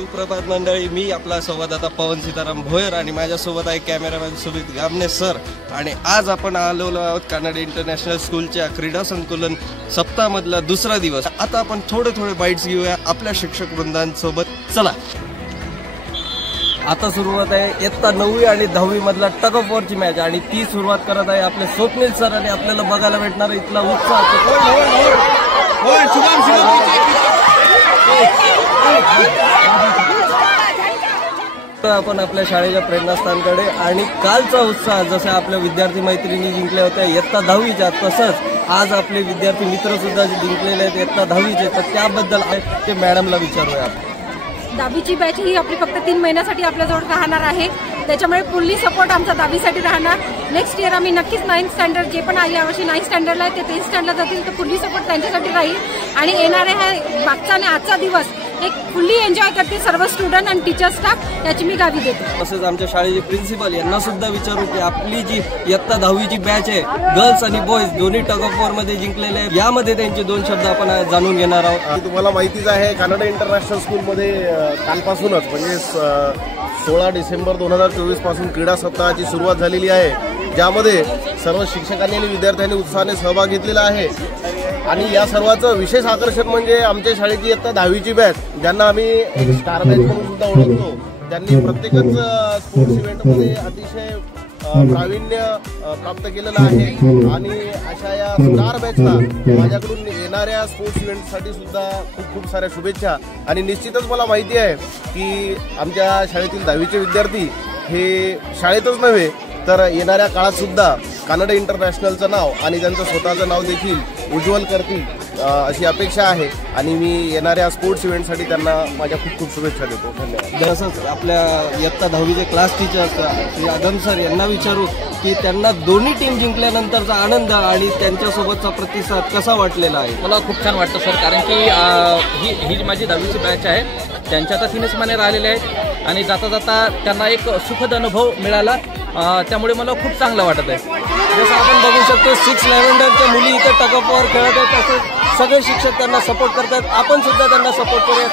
सुप्रभात मंडळी, मी आपला संवाददाता पवन सीताराम भोयर आणि माझ्यासोबत आहे कॅमेरामॅन सुमित गामने सर. आणि आज आपण आलेलो आहोत कानडे इंटरनॅशनल स्कूलच्या क्रीडा संकुलन सप्ताहामधला दुसरा दिवस. आता आपण थोडे बाईट्स घेऊया आपल्या शिक्षक वृंदांसोबत. चला, आता सुरुवात आहे इयत्ता 9वी आणि 10वी मधला टग ऑफ वॉरची मॅच आणि ती सुरुवात करत आहे आपले स्वप्नील सर. आणि आपल्याला बघायला भेटणार इथला उत्साह. आपण आपल्या शाळेच्या प्रेरणास्थानकडे आणि कालचा उत्साह जसं आपल्या विद्यार्थी मैत्रिणी जिंकल्या होत्या इयत्ता 10वीच्या, तसंच आज आपले विद्यार्थी मित्र सुद्धा जिंकलेले आहेत इयत्ता 10वीचे. तर त्याबद्दल ते मॅडमला विचारूया. 10वीची बॅच ही आपली फक्त 3 महिन्यासाठी आपल्याजवळ राहणार आहे, त्याच्यामुळे फुल्ली सपोर्ट आमचा 10वीसाठी राहणार. नेक्स्ट इयर आम्ही नक्कीच 9th स्टँडर्ड जे पण यावर्षी 9th स्टँडर्डला आहे ते 10th स्टँडर्डला जातील, तर फुल्ली सपोर्ट त्यांच्यासाठी राहील. आणि येणारे हा मागचा आणि आजचा दिवस एक फुल्ली एन्जॉय करते सर्व स्टुडंट आणि टीचर स्टाफ, याची मी गावी देते. तसेच आमच्या शाळेचे प्रिन्सिपल यांना सुद्धा विचारू की आपली जी इयत्ता 10वीची बॅच आहे, गर्ल्स आणि बॉईज दोन्ही टग ऑफ वॉर मध्ये जिंकलेले आहेत, यामध्ये त्यांचे 2 शब्द आपण जाणून घेणार आहोत. तुम्हाला माहितीच आहे कानडे इंटरनॅशनल स्कूलमध्ये कालपासूनच म्हणजे 16 डिसेंबर 2024 पासून क्रीडा सप्ताहाची सुरुवात झालेली आहे, ज्यामध्ये सर्व शिक्षकांनी आणि विद्यार्थ्यांनी उत्साहाने सहभाग घेतलेला आहे. आणि या सर्वाचं विशेष आकर्षण म्हणजे आमच्या शाळेची इयत्ता 10वीची बॅच, ज्यांना आम्ही एक स्टार बॅच म्हणून सुद्धा ओळखतो, त्यांनी प्रत्येकच स्पोर्ट्स इव्हेंटमध्ये अतिशय प्रावीण्य प्राप्त केलेलं आहे. आणि अशा या स्टार बॅचला माझ्याकडून येणाऱ्या स्पोर्ट्स इव्हेंटसाठी सुद्धा खूप साऱ्या शुभेच्छा. आणि निश्चितच मला माहिती आहे की आमच्या शाळेतील 10वीचे विद्यार्थी हे शाळेतच नव्हे तर येणाऱ्या काळात सुद्धा कानडे इंटरनॅशनलचं नाव आणि त्यांचं स्वतःचं नाव देखील उज्ज्वल करतील अशी अपेक्षा आहे. आणि मी येणाऱ्या स्पोर्ट्स इव्हेंटसाठी त्यांना माझ्या खूप शुभेच्छा देतो. धन्यवाद. तसंच आपल्या इयत्ता 10वीचे क्लास टीचर श्री आगम सर यांना विचारू की त्यांना दोन्ही टीम जिंकल्यानंतरचा आनंद आणि त्यांच्यासोबतचा प्रतिसाद कसा वाटलेला आहे. मला खूप छान वाटतं सर, कारण की ही माझी 10वीची बॅच आहे. त्यांच्या आता 3च महिने राहिलेले आहेत आणि जाता जाता त्यांना एक सुखद अनुभव मिळाला, त्यामुळे मला खूप चांगलं वाटत आहे. जसं आपण बघू शकतो 6 लॅव्हेंडरच्या मुली इथे टग ऑफ वॉर खेळत आहेत, तसेच सगळे शिक्षक त्यांना सपोर्ट करतात. आपण सुद्धा त्यांना सपोर्ट करूया.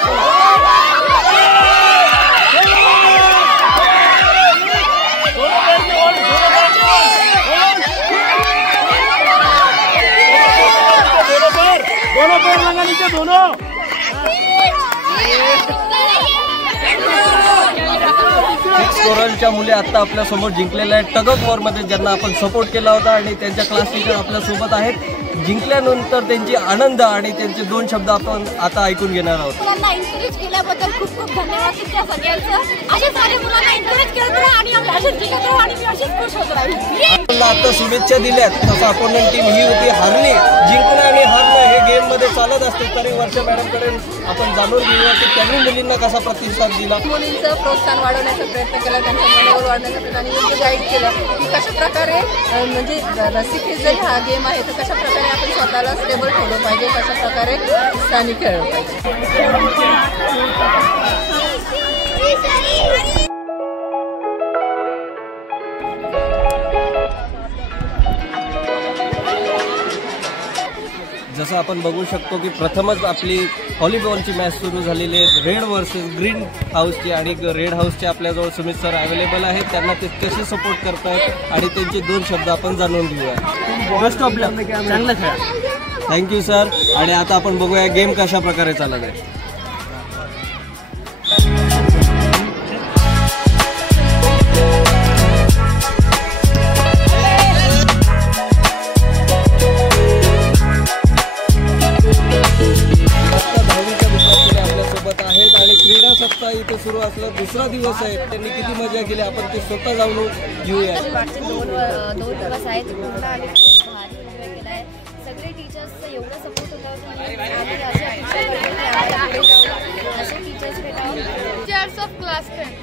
कोरलच्या मुली आता आपल्या समोर जिंकलेल्या आहेत टग ऑफ वॉर मध्ये, ज्यांना आपण सपोर्ट केला होता. आणि त्यांच्या क्लास टीचर आपल्या सोबत आहेत. जिंकल्यानंतर त्यांची आनंद आणि त्यांचे 2 शब्द आपण आता ऐकून घेणार आहोत. मुलांना एन्करेज केल्याबद्दल खूप धन्यवाद तुमच्या सगळ्यांचं. असे सारे मुलांना एन्करेज करत राहा आणि आम्ही असेच जिंकत राहू आणि मी अशीच खुश होत राहील. आता शुभेच्छा दिल्यात, तसं अपोनंट टीम ही होती हारली. जिंकणं आणि हारणं हे गेम मध्ये चालत असते. तरी वर्षा मॅडमकडे आपण जाणून घेऊया की त्यांनी मुलींना कसा प्रतिसाद दिला. मुलींचं प्रोत्साहन वाढवण्याचा प्रयत्न केला, त्यांचं मनोबल वाढवण्याचा प्रयत्न आणि योग्य गाईड केलं की कशा प्रकारे म्हणजे रसिक जरी हा गेम आहे तर कशा प्रकारे आपण स्वतःला स्टेबल ठेवलं पाहिजे, कशा प्रकारे स्थानिक खेळलं पाहिजे. जसं आपण बघू शकतो की प्रथमच आपली व्हॉलीबॉलची मॅच सुरू झालेली आहे रेड वर्सेस ग्रीन हाऊसची. आणि रेड हाऊसचे आपल्याजवळ सुमित सर अवेलेबल आहेत, त्यांना ते कसे सपोर्ट करतायत आणि त्यांचे 2 शब्द आपण जाणून घेऊया. बेस्ट ऑफ लक, चांगलं खेळा. Thank you sir. आणि आता आपण बघूया गेम कशा प्रकारे चालत आहे. इथं सुरू असलं दुसरा दिवस आहे, त्यांनी किती मजा केली आपण ते स्वतः जाऊन घेऊया. 2 दिवस आहेत पूर्ण आणि खूप भारी एन्जॉय केला आहे. सगळे टीचर्सचं एवढं सपोर्ट होतं की आम्ही अशा असे टीचर्स भेटावं. टीचर्स ऑफ क्लास 10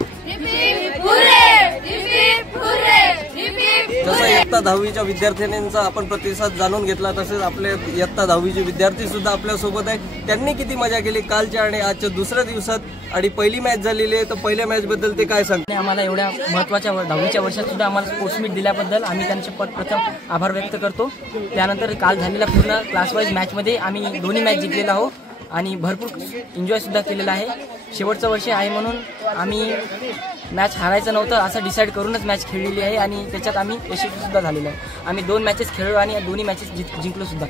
जसं इयत्ता 10वीच्या विद्यार्थिनींचा आपण प्रतिसाद जाणून घेतला, तसेच आपले इयत्ता 10वीचे विद्यार्थी सुद्धा आपल्या सोबत आहेत. त्यांनी किती मजा केली कालच्या आणि आजच्या दुसऱ्या दिवसात. आणि पहिली मॅच झालेली आहे, तर पहिल्या मॅच बद्दल ते काय सांगते. आम्हाला एवढ्या महत्त्वाच्या 10वीच्या वर्षात सुद्धा आम्हाला स्पोर्ट्स मीट दिल्याबद्दल आम्ही त्यांचे प्रथम आभार व्यक्त करतो. त्यानंतर काल झालेल्या पूर्ण क्लास वाईज मॅचमध्ये आम्ही दोन्ही मॅच जिंकलेला आहोत आणि भरपूर एन्जॉय सुद्धा केलेला आहे. शेवटचं वर्ष आहे म्हणून आम्ही मॅच हारायचं नव्हतं असं डिसाईड करूनच मॅच खेळलेली आहे आणि त्याच्यात आम्ही यशस्वी सुद्धा झालेलो आहे. आम्ही 2 मॅचेस खेळलो आणि दोन्ही मॅचेस जिंकलो सुद्धा.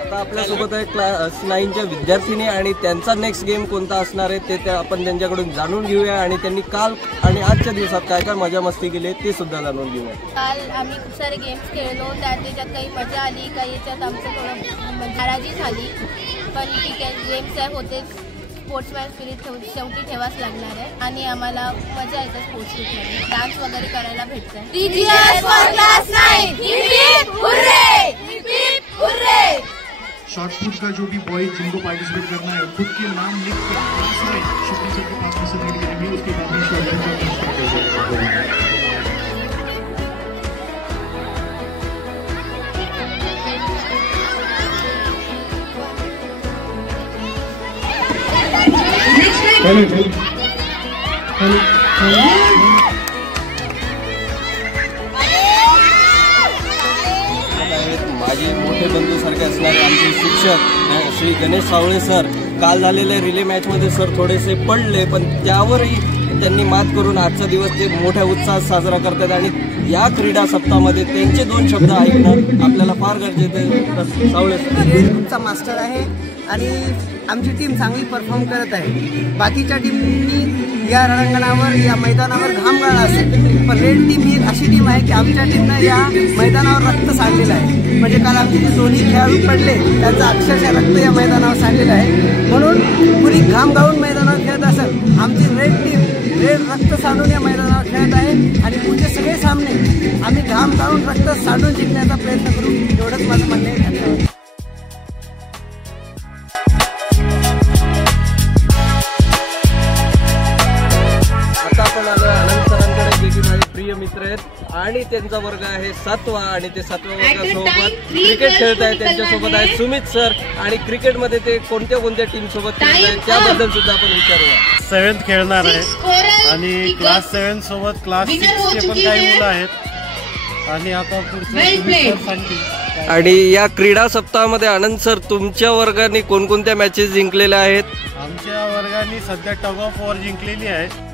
आता आपल्यासोबत आहे क्लास 9च्या विद्यार्थिनी आणि त्यांचा नेक्स्ट गेम कोणता असणार आहे ते आपण त्यांच्याकडून जाणून घेऊया आणि त्यांनी काल आणि आजच्या दिवसात काय काय मजा मस्ती केली ते सुद्धा जाणून घेऊया. काल आम्ही खूप सारे गेम्स खेळलो, त्याच्यात काही मजा आली, काही याच्यात आमचं थोडं नाराजी झाली, पण ठीक आहे, गेम्स आहे होते. स्पोर्ट्समॅन स्पिरिट शेवटी ठेवाच लागणार आहे आणि आम्हाला मजा येते स्पोर्ट्स मध्ये, डान्स वगैरे करायला भेटतं. शॉर्ट पुट का जो भी बॉयज जिनको पार्टिसिपेट करना है खुद के नाम लिख कर शुक्रिया सर के पास में सबमिट करेंगे, उसके बाद में शॉर्ट पुट माझे मोठे बंधू सारखे असणारे आमचे शिक्षक श्री गणेश सावळे सर काल झालेल्या रिले मॅचमध्ये सर थोडेसे पडले, पण त्यावरही त्यांनी मात करून आजचा दिवस ते मोठ्या उत्साहात साजरा करतात आणि या क्रीडा सप्ताहामध्ये त्यांचे 2 शब्द ऐकणं आपल्याला फार गरजेचं आहे. सावळे सर मास्टर आहे आणि आमची टीम चांगली परफॉर्म करत आहे. बाकीच्या टीमनी या रणांगणावर या मैदानावर घाम गाळला असेल, पण रेड टीम ही अशी टीम आहे की आमच्या टीमनं या मैदानावर रक्त सांडलेलं आहे. म्हणजे काल आमचे जे दोन्ही खेळाडू पडले त्यांचं अक्षरशः रक्त या मैदानावर सांडलेलं आहे. म्हणून कुणी घाम गाळून मैदानावर खेळत असेल, आमची रेड टीम रेड रक्त सांडून या मैदानावर खेळत आहे आणि पुढचे सगळे सामने आम्ही घाम गाळून रक्त सांडून जिंकण्याचा प्रयत्न करू, एवढंच माझं म्हणणं आहे. धन्यवाद. आपण आलो आनंद सरांकडे, जे की माझे प्रिय मित्र आहेत आणि त्यांचा वर्ग आहे 7वा आणि ते 7व्या वर्गासोबत क्रिकेट खेळत आहेत. त्यांच्यासोबत आहे सुमित सर आणि क्रिकेटमध्ये ते कोणत्या टीम सोबत खेळत आहेत त्याबद्दल सुद्धा आपण विचारूया. 7th खेळणार आहे आणि क्लास 7 सोबत क्लास 6चे पण काही मुलं आहेत आणि आता पुढचं. आणि या क्रीडा सप्ताहामध्ये आनंद सर तुमच्या वर्गाने कोणकोणत्या मॅचेस जिंकलेल्या आहेत? आमच्या वर्गाने सध्या टग ऑफ वॉर जिंकलेली आहे